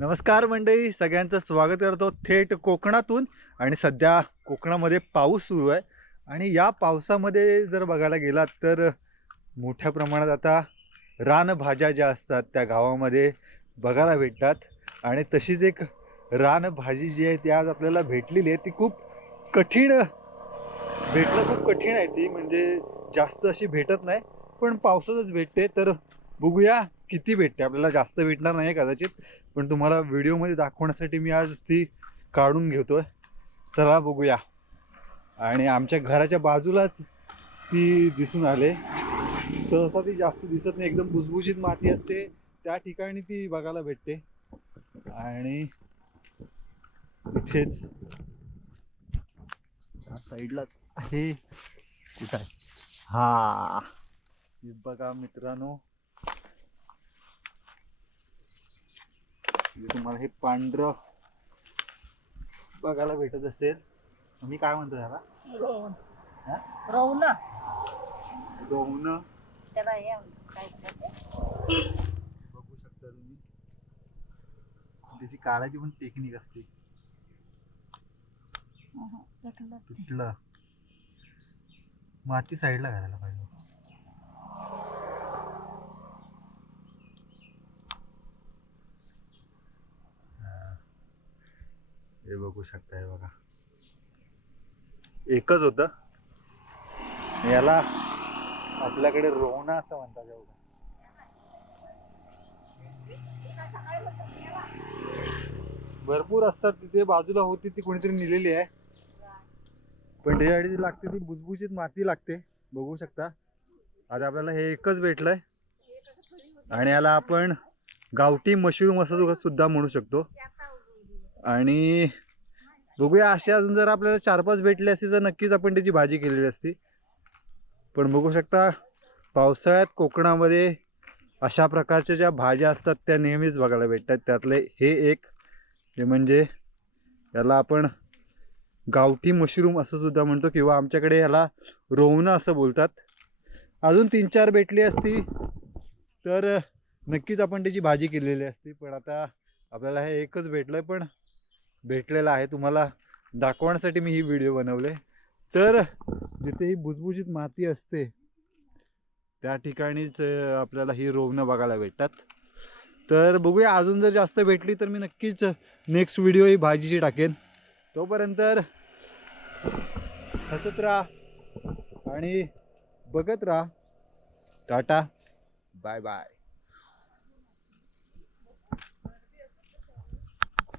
नमस्कार मंडळी सगळ्यांचं स्वागत करतो थेट कोकणातून. आणि सध्या कोकणामध्ये पाऊस सुरू आहे. आणि या पावसामध्ये जर बघायला गेलात तर मोठ्या प्रमाणात आता रानभाज्या ज्या असतात त्या गावामध्ये बघायला भेटतात. आणि तशीच एक रानभाजी जी आहे ती आज आपल्याला भेटलेली आहे. ती खूप कठीण भेटणं खूप कठीण आहे ती. म्हणजे जास्त अशी भेटत नाही. पण पावसातच भेटते. तर बघूया किती भेटते? आपल्याला जास्त भेटणार नाही कदाचित पण तुम्हाला व्हिडिओमध्ये दाखवण्यासाठी मी आज ती काढून घेतोय. चला बघूया. आणि आमच्या घराच्या बाजूलाच ती दिसून आले. सहसा ती जास्त दिसत नाही एकदम भुसभुशीत माती असते. त्या ठिकाणी ती बघायला भेटते. आणि इथेच साईडलाच आहे. कुठं आहे? हा बघा मित्रांनो. तुम्हाला हे पांढरं बघायला भेटत असेल. मी काय म्हणतो त्याला? हे? म्हणतात ते? बघू शकता तुम्ही. त्याची काढायची पण टेक्निक असते. तुटलं. माती साईडला घालायला पाहिजे हा. हे बघू शकता हे बघा. एकच होत. याला आपल्याकडे रोवणा असं म्हणतात एवढं भरपूर असतात तिथे बाजूला होती ती कोणीतरी नेलेली आहे. पण त्याच्यासाठी जी लागते ती भुसभुशीत माती लागते. बघू शकता. आता आपल्याला हे एकच भेटलंय. आणि याला आपण गावठी मशरूम असं सुद्धा म्हणू शकतो. आणि बघूया असे अजून जर आपल्याला चार पाच भेटले असते तर नक्कीच आपण त्याची भाजी केलेली असती. पण बघू शकता पावसाळ्यात कोकणामध्ये अशा प्रकारच्या ज्या भाज्या असतात त्या नेहमीच बघायला भेटतात. त्यातले हे एक हे म्हणजे याला आपण गावठी मशरूम असं सुद्धा म्हणतो किंवा आमच्याकडे याला रोवणं असं बोलतात. अजून तीन चार भेटली असती तर नक्कीच आपण त्याची भाजी केलेली असती. पण आता आपल्याला हे एकच भेटलं आहे पण भेटलेलं आहे तुम्हाला. दाखवण्यासाठी मी ही व्हिडिओ बनवले. तर जिथे ही भुसभुशीत माती असते त्या ठिकाणीच आपल्याला ही रोवणं बघायला भेटतात. तर बघूया अजून जर जास्त भेटली तर मी नक्कीच नेक्स्ट व्हिडिओ ही भाजीची टाकेन. तोपर्यंत हसत राहा आणि बघत राहा. टाटा. Bye bye.